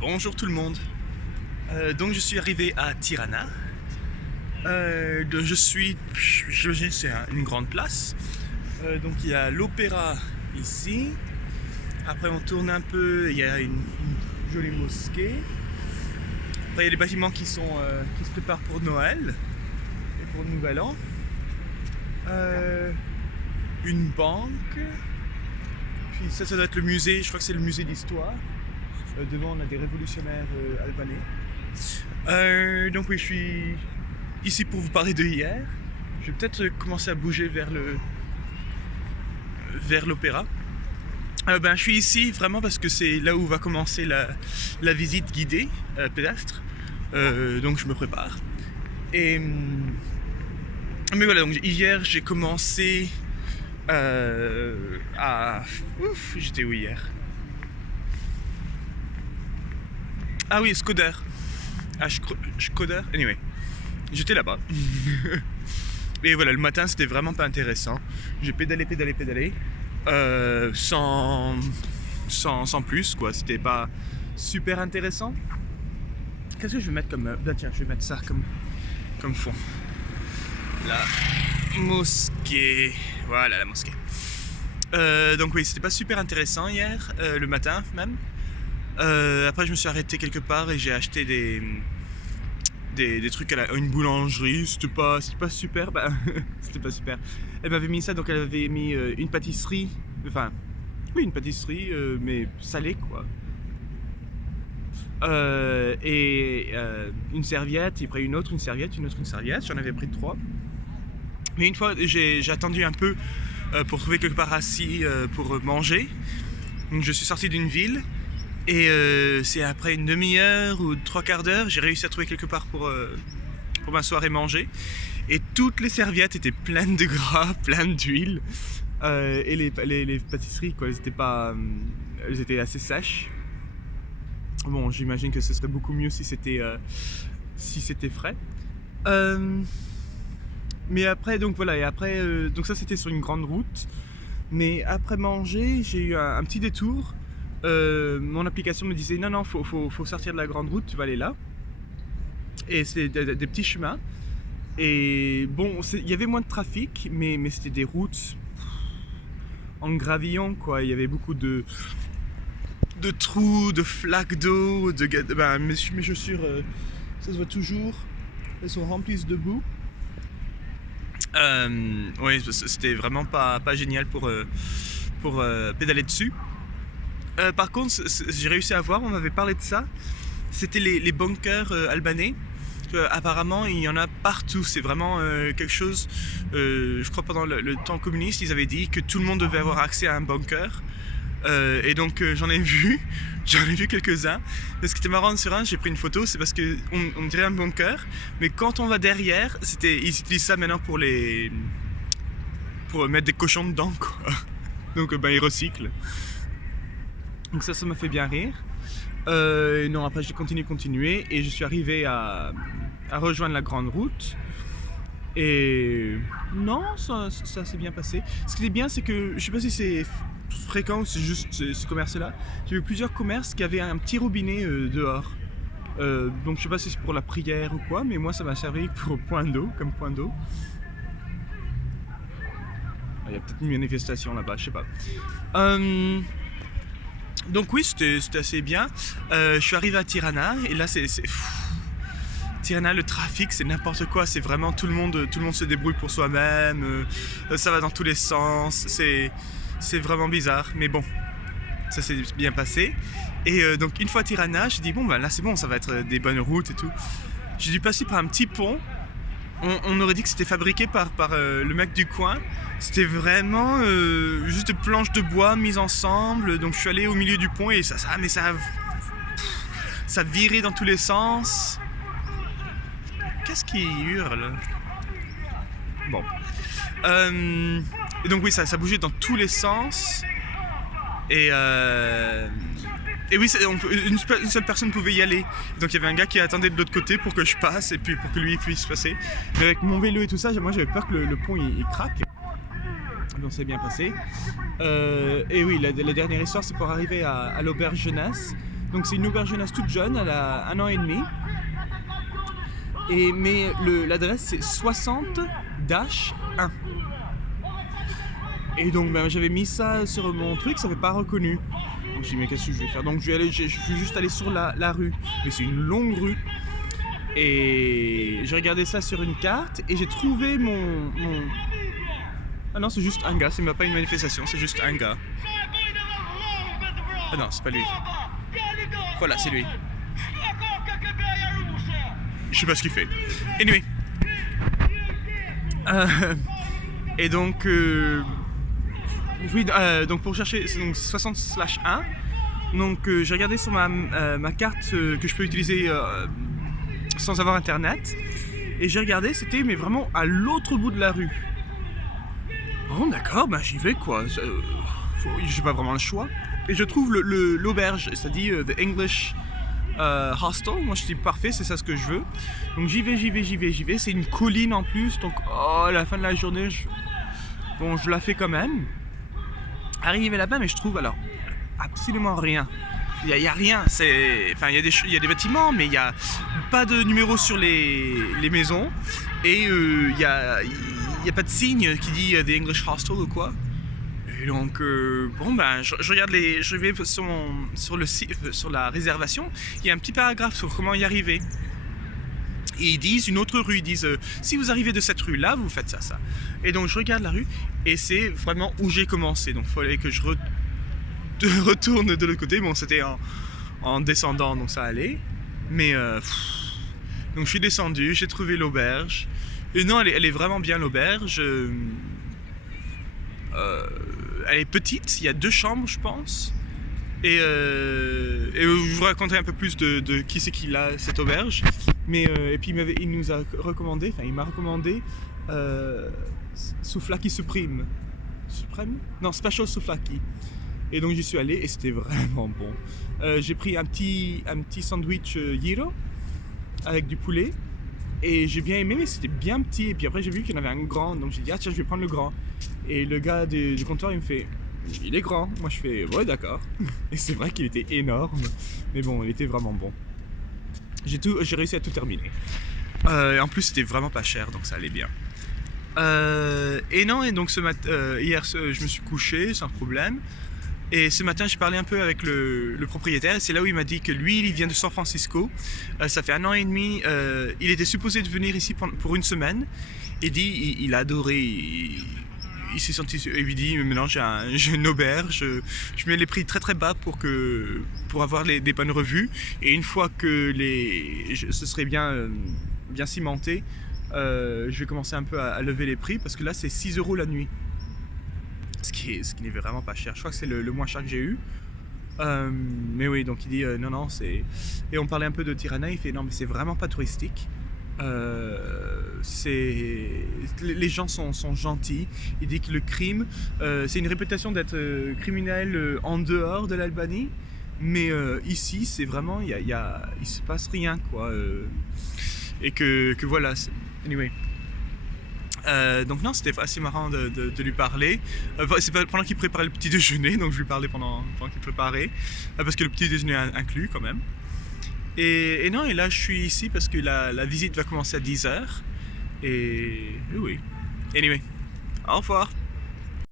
Bonjour tout le monde. Donc je suis arrivé à Tirana. J'imagine c'est une grande place. Donc il y a l'opéra ici. Après on tourne un peu, il y a une jolie mosquée. Après il y a des bâtiments qui se préparent pour Noël et pour le Nouvel An. Une banque. Puis ça doit être le musée, je crois que c'est le musée d'histoire. Devant on a des révolutionnaires albanais. Donc oui, je suis ici pour vous parler de hier. Je vais peut-être commencer à bouger vers l'opéra. Je suis ici vraiment parce que c'est là où va commencer la visite guidée pédestre. Donc je me prépare. Mais voilà, donc hier j'ai commencé j'étais où hier? Ah oui, Skoder. Skoder. Anyway, j'étais là-bas. Et voilà, le matin, c'était vraiment pas intéressant. J'ai pédalé. Sans plus, quoi. C'était pas super intéressant. Qu'est-ce que je vais mettre comme... tiens, je vais mettre ça comme fond. La mosquée. Voilà, la mosquée. Donc oui, c'était pas super intéressant hier, le matin même. Après je me suis arrêté quelque part et j'ai acheté des trucs à une boulangerie. C'était pas super, c'était pas super. Elle m'avait mis ça, donc elle avait mis une pâtisserie, une pâtisserie mais salée quoi. Une serviette, et après une serviette, j'en avais pris 3. Mais une fois j'ai attendu un peu pour trouver quelque part assis pour manger. Donc je suis sorti d'une ville. Et c'est après une demi-heure ou 3/4 d'heure, j'ai réussi à trouver quelque part pour m'asseoir et manger. Et toutes les serviettes étaient pleines de gras, pleines d'huile. Et les pâtisseries, quoi, elles étaient assez sèches. Bon, j'imagine que ce serait beaucoup mieux si c'était frais. Mais après, donc voilà, donc ça c'était sur une grande route. Mais après manger, j'ai eu un petit détour. Mon application me disait non, faut sortir de la grande route, tu vas aller là. Et c'est des petits chemins. Et bon, il y avait moins de trafic, mais c'était des routes en gravillon, quoi. Il y avait beaucoup de trous, de flaques d'eau, mes chaussures, ça se voit toujours, elles sont remplies de boue. Oui, c'était vraiment pas génial pour pédaler dessus. Par contre, j'ai réussi à voir, on m'avait parlé de ça, c'était les bunkers albanais. Apparemment, il y en a partout, c'est vraiment quelque chose, je crois pendant le temps communiste, ils avaient dit que tout le monde devait avoir accès à un bunker. Et donc j'en ai vu quelques-uns. Mais ce qui était marrant sur un, j'ai pris une photo, c'est parce qu'on dirait un bunker, mais quand on va derrière, ils utilisent ça maintenant pour mettre des cochons dedans, quoi. Donc ils recyclent. Donc ça m'a fait bien rire. Non, après j'ai continué et je suis arrivé à rejoindre la grande route. Et non, ça s'est bien passé. Ce qui est bien, c'est que je sais pas si c'est fréquent ou c'est juste ce commerce-là. J'ai vu plusieurs commerces qui avaient un petit robinet dehors. Donc je sais pas si c'est pour la prière ou quoi, mais moi ça m'a servi comme point d'eau. Il y a peut-être une manifestation là-bas, je sais pas. Donc oui, c'était assez bien. Je suis arrivé à Tirana et là Tirana, le trafic c'est n'importe quoi, c'est vraiment tout le monde se débrouille pour soi-même, ça va dans tous les sens, c'est vraiment bizarre, mais bon, ça s'est bien passé. Et donc une fois à Tirana, j'ai dit bon là c'est bon, ça va être des bonnes routes et tout. J'ai dû passer par un petit pont. On aurait dit que c'était fabriqué par le mec du coin. C'était vraiment juste des planches de bois mises ensemble. Donc je suis allé au milieu du pont et ça virait dans tous les sens. Qu'est-ce qui hurle? Bon. Et donc oui, ça bougeait dans tous les sens. Et oui, une seule personne pouvait y aller. Donc il y avait un gars qui attendait de l'autre côté pour que je passe et puis pour que lui puisse passer. Mais avec mon vélo et tout ça, moi j'avais peur que le pont il craque. Donc c'est bien passé. Et oui, la dernière histoire, c'est pour arriver à l'auberge jeunesse. Donc c'est une auberge jeunesse toute jeune, elle a 1 an et demi. Mais l'adresse c'est 60-1. Et donc j'avais mis ça sur mon truc, ça n'avait pas reconnu. Donc j'ai dit mais qu'est-ce que je vais faire? Donc je vais juste aller sur la rue. Mais c'est une longue rue. Et j'ai regardé ça sur une carte et j'ai trouvé mon... Ah non, c'est juste un gars, c'est même pas une manifestation, c'est juste un gars. Ah non, c'est pas lui. Voilà, c'est lui. Je sais pas ce qu'il fait. Anyway. Et donc... oui, donc pour chercher, c'est donc 60/1. Donc j'ai regardé sur ma carte que je peux utiliser sans avoir internet. Et j'ai regardé, c'était mais vraiment à l'autre bout de la rue. Bon d'accord, ben j'y vais quoi. J'ai pas vraiment le choix. Et je trouve l'auberge, ça dit The English Hostel. Moi je dis parfait, c'est ça ce que je veux. Donc j'y vais. C'est une colline en plus, donc à la fin de la journée, bon je la fais quand même. Arrivé là-bas, mais je trouve alors absolument rien. Il y a rien. Enfin il y a des bâtiments, mais il y a pas de numéro sur les maisons et il y a pas de signe qui dit The English Hostel ou quoi. Et donc bon ben je regarde je vais sur le site, sur la réservation, il y a un petit paragraphe sur comment y arriver. Et ils disent une autre rue, ils disent si vous arrivez de cette rue là, vous faites ça. Et donc je regarde la rue et c'est vraiment où j'ai commencé. Donc il fallait que je retourne de l'autre côté. Bon, c'était en descendant, donc ça allait. Mais donc je suis descendu, j'ai trouvé l'auberge. Et non, elle est vraiment bien l'auberge. Elle est petite, il y a 2 chambres, je pense. Et je vous raconterai un peu plus de qui c'est qui a cette auberge. Mais et puis il nous a recommandé, enfin il m'a recommandé Souvlaki Supreme. Non, Special Souvlaki. Et donc j'y suis allé et c'était vraiment bon. J'ai pris un petit sandwich gyro avec du poulet et j'ai bien aimé, mais c'était bien petit. Et puis après j'ai vu qu'il y en avait un grand, donc j'ai dit ah tiens je vais prendre le grand. Et le gars du comptoir il me fait il est grand. Moi je fais ouais d'accord. Et c'est vrai qu'il était énorme, mais bon il était vraiment bon. J'ai réussi à tout terminer. En plus c'était vraiment pas cher, donc ça allait bien. Et donc hier je me suis couché sans problème. Et ce matin, j'ai parlé un peu avec le propriétaire et c'est là où il m'a dit que lui, il vient de San Francisco. Ça fait 1 an et demi. Il était supposé de venir ici pour 1 semaine. Et il a adoré. Il s'est senti. Et il dit maintenant, j'ai une auberge. Je mets les prix très très bas pour avoir des bonnes revues. Et une fois que ce serait bien cimenté, je vais commencer un peu à lever les prix parce que là, c'est 6 € la nuit. Ce qui n'est vraiment pas cher. Je crois que c'est le moins cher que j'ai eu. Mais oui, donc il dit non, c'est... Et on parlait un peu de Tirana, il fait non, mais c'est vraiment pas touristique. Les gens sont gentils. Il dit que le crime, c'est une réputation d'être criminel en dehors de l'Albanie. Mais ici, c'est vraiment, il se passe rien, quoi. Et que voilà. Anyway. Donc non, c'était assez marrant de lui parler. C'est pendant qu'il préparait le petit déjeuner, donc je lui parlais pendant qu'il préparait, parce que le petit déjeuner est inclus quand même. Et non, et là je suis ici parce que la visite va commencer à 10 h. Et oui. Anyway, au revoir.